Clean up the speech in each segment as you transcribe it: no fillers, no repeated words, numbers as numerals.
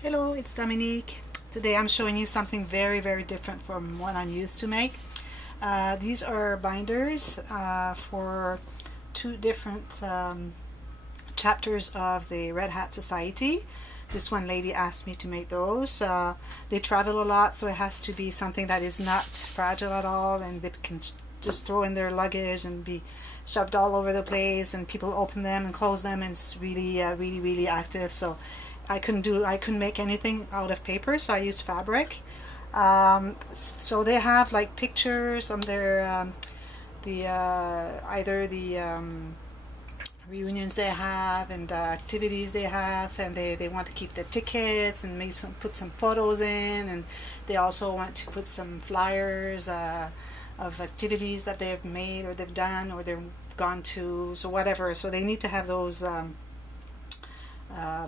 Hello, it's Dominique. Today I'm showing you something very different from what I'm used to make. These are binders for two different chapters of the Red Hat Society. This one lady asked me to make those. They travel a lot, so it has to be something that is not fragile at all, and they can just throw in their luggage and be shoved all over the place, and people open them and close them, and it's really active. So I couldn't make anything out of paper, so I used fabric. So they have like pictures on their either the reunions they have and activities they have, and they want to keep the tickets and put some photos in, and they also want to put some flyers of activities that they've made or they've done or they've gone to, so whatever. So they need to have those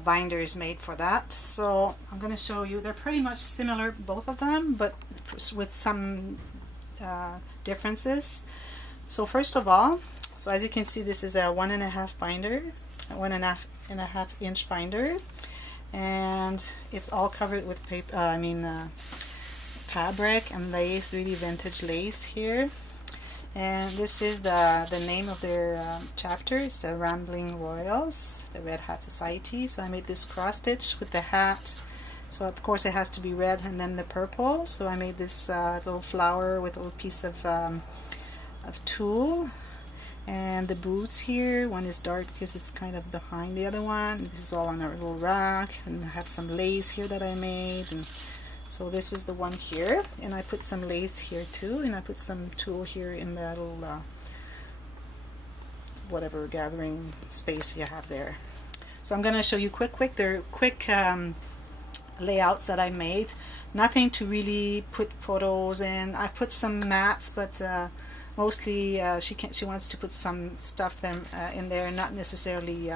binders made for that. So I'm going to show you. They're pretty much similar, both of them, but with some differences. So first of all, so as you can see, this is a 1.5 binder, a 1.5 inch binder, and it's all covered with paper. Fabric and lace, really vintage lace here. And this is the name of their chapter. It's the Rambling Royals, the Red Hat Society. So I made this cross stitch with the hat. So of course it has to be red and then the purple. So I made this little flower with a little piece of tulle. And the boots here, one is dark because it's kind of behind the other one. This is all on a little rack, and I have some lace here that I made. And so this is the one here, and I put some lace here too, and I put some tulle here in the little whatever gathering space you have there. So I'm going to show you they're quick layouts that I made. Nothing to really put photos in. I put some mats, but mostly she wants to put some stuff in there, not necessarily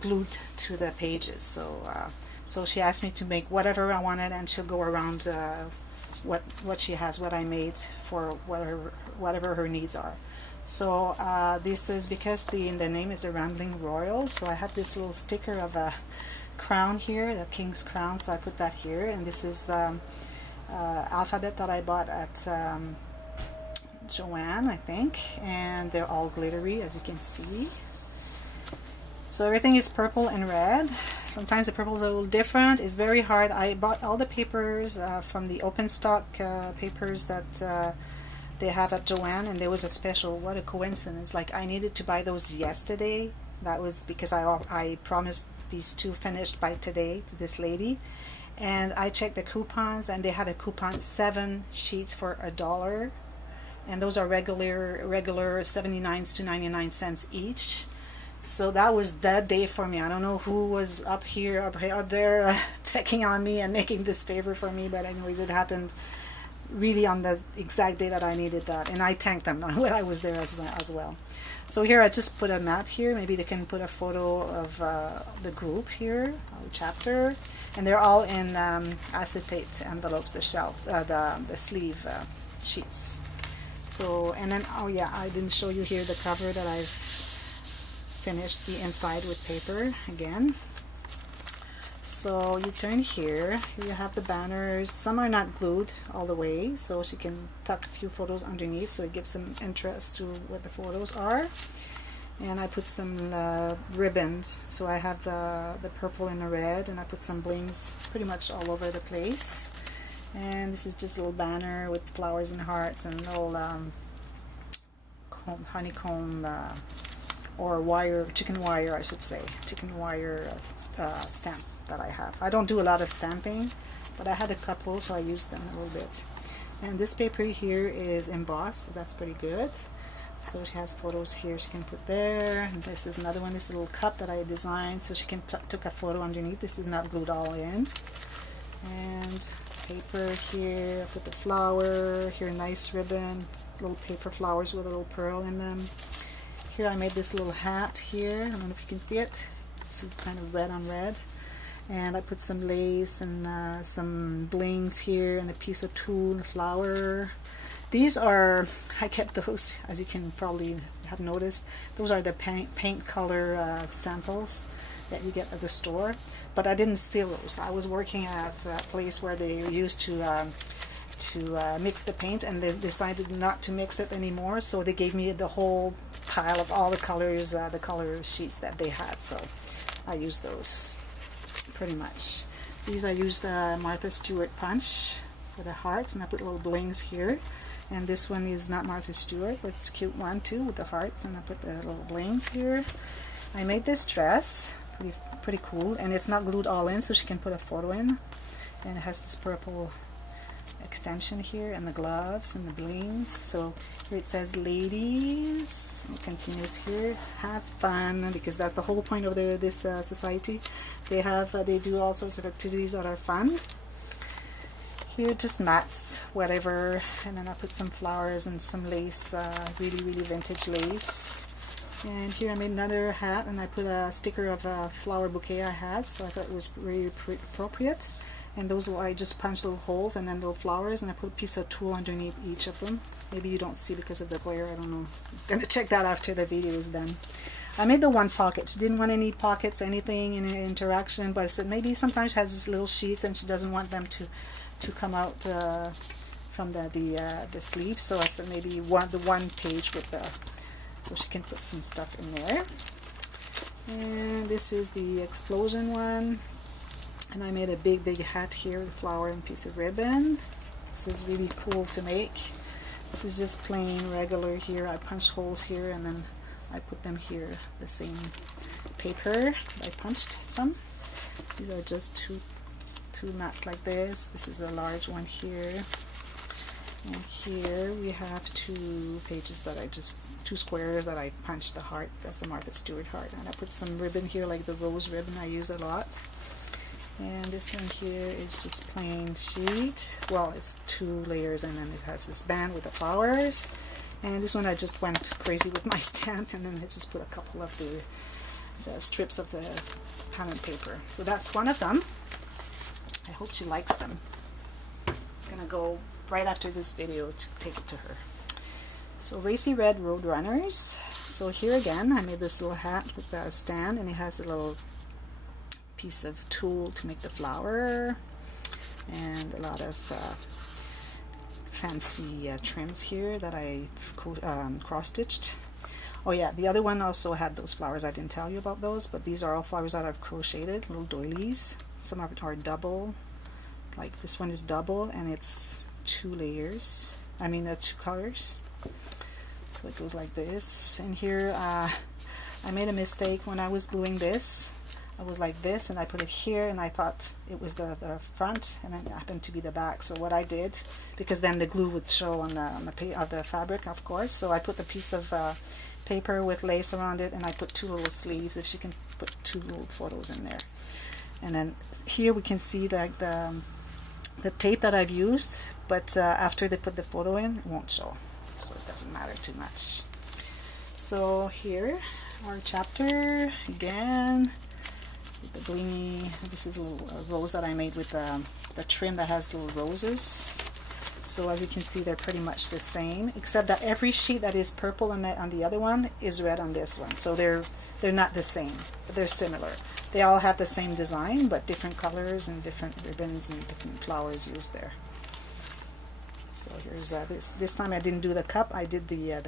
glued to the pages. So she asked me to make whatever I wanted, and she'll go around what she has, what I made for whatever her needs are. So this is because the name is the Rambling Royals. So I have this little sticker of a crown here, the king's crown. So I put that here, and this is alphabet that I bought at Joanne, I think, and they're all glittery, as you can see. So everything is purple and red. Sometimes the purple is a little different. It's very hard. I bought all the papers from the open stock papers that they have at Joanne, and there was a special. What a coincidence. Like, I needed to buy those yesterday. That was because I promised these two finished by today to this lady. And I checked the coupons, and they had a coupon 7 sheets for $1. And those are regular 79s to 99 cents each. So that was that day for me. I don't know who was up there checking on me and making this favor for me, but anyways, it happened really on the exact day that I needed that, and I thanked them when I was there as well. So here I just put a mat here. Maybe they can put a photo of the group here, the chapter, and they're all in acetate envelopes, the sleeve sheets. So, and then, oh yeah, I didn't show you here the cover that I've finished the inside with paper again. So you turn here you have the banners. Some are not glued all the way, so she can tuck a few photos underneath, so it gives some interest to what the photos are. And I put some ribbon, so I have the purple and the red, and I put some blings pretty much all over the place. And this is just a little banner with flowers and hearts and a little honeycomb or chicken wire, I should say, chicken wire stamp that I have. I don't do a lot of stamping, but I had a couple, so I used them a little bit. And this paper here is embossed, so that's pretty good. So she has photos here she can put there. And this is another one, this little cup that I designed, so she can took a photo underneath. This is not glued all in. And paper here, I put the flower here, nice ribbon, little paper flowers with a little pearl in them. Here I made this little hat here. I don't know if you can see it. It's kind of red on red. And I put some lace and some blings here, and a piece of tulle and flower. These are, I kept those, as you can probably have noticed. Those are the paint color samples. that you get at the store, but I didn't steal those. I was working at a place where they used to mix the paint, and they decided not to mix it anymore, so they gave me the whole pile of all the colors, the color sheets that they had, so I used those pretty much. These I used Martha Stewart punch for the hearts, and I put little blings here. And this one is not Martha Stewart, but it's a cute one too with the hearts, and I put the little blings here. I made this dress, pretty cool, and it's not glued all in, so she can put a photo in. And it has this purple extension here, and the gloves and the blings. So here it says ladies, and it continues here, have fun, because that's the whole point of this society. They do all sorts of activities that are fun. Here just mats, whatever, and then I put some flowers and some lace, really vintage lace. And here I made another hat, and I put a sticker of a flower bouquet I had, so I thought it was really appropriate. And those I just punched little holes, and then little flowers, and I put a piece of tulle underneath each of them. Maybe you don't see because of the glare, I don't know. I'm gonna check that after the video is done. I made the one pocket. She didn't want any pockets, anything in interaction, but I said maybe sometimes she has these little sheets and she doesn't want them to come out from the sleeve, so I said maybe the one page with the, so she can put some stuff in there. And this is the explosion one, and I made a big hat here with a flower and piece of ribbon. This is really cool to make. This is just plain regular here. I punched holes here, and then I put them here, the same paper that I punched from. These are just two mats like this. This is a large one here, and here we have two pages that two squares that I punched the heart. That's a Martha Stewart heart, and I put some ribbon here, like the rose ribbon I use a lot. And this one here is just plain sheet. Well, it's 2 layers, and then it has this band with the flowers. And this one I just went crazy with my stamp, and then I just put a couple of the strips of the pattern paper. So that's one of them. I hope she likes them. I'm gonna go right after this video to take it to her. So Racy Red Road Runners. So here again, I made this little hat with a stand, and it has a little piece of tulle to make the flower, and a lot of fancy trims here that I cross-stitched. Oh yeah, the other one also had those flowers. I didn't tell you about those, but these are all flowers that I've crocheted, little doilies. Some of it are double, like this one is double, and it's 2 layers. I mean, 2 colors. So it goes like this. And here, I made a mistake when I was gluing this. I was like this, and I put it here, and I thought it was the front, and then it happened to be the back. So what I did, because then the glue would show on the fabric, of course. So I put a piece of paper with lace around it, and I put 2 little sleeves. If she can put 2 little photos in there. And then here we can see like the tape that I've used, but after they put the photo in, it won't show, so it doesn't matter too much. So here, our chapter again. The blingy, this is a little rose that I made with the trim that has little roses. So as you can see, they're pretty much the same, except that every sheet that is purple on the other one is red on this one. So they're not the same, but they're similar. They all have the same design, but different colors and different ribbons and different flowers used there. So here's this time I didn't do the cup. I did the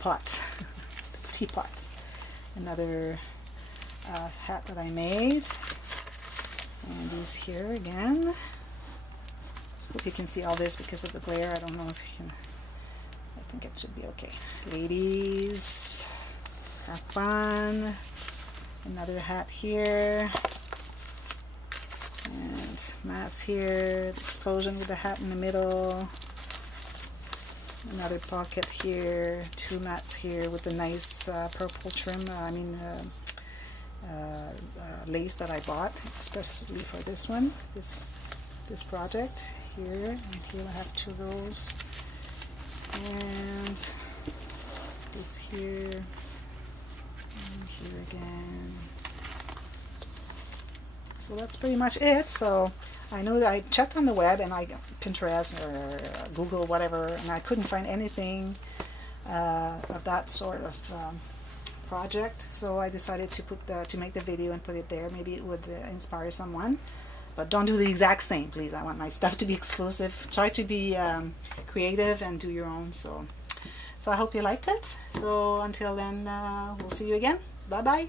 pot, the teapot. Another hat that I made, and these here again. Hope you can see all this because of the glare. I don't know if you can. I think it should be okay. Ladies, have fun. Another hat here, and mats here. Explosion with the hat in the middle. Another pocket here. 2 mats here with the nice purple trim. Lace that I bought especially for this one, this project here. And here I have 2 rows, and this here, and here again. So that's pretty much it. So I know that I checked on the web, and I Pinterest or Google, whatever, and I couldn't find anything of that sort of project, so I decided to to make the video and put it there. Maybe it would inspire someone. But don't do the exact same, please. I want my stuff to be exclusive. Try to be creative and do your own. So I hope you liked it. So until then, we'll see you again. Bye bye.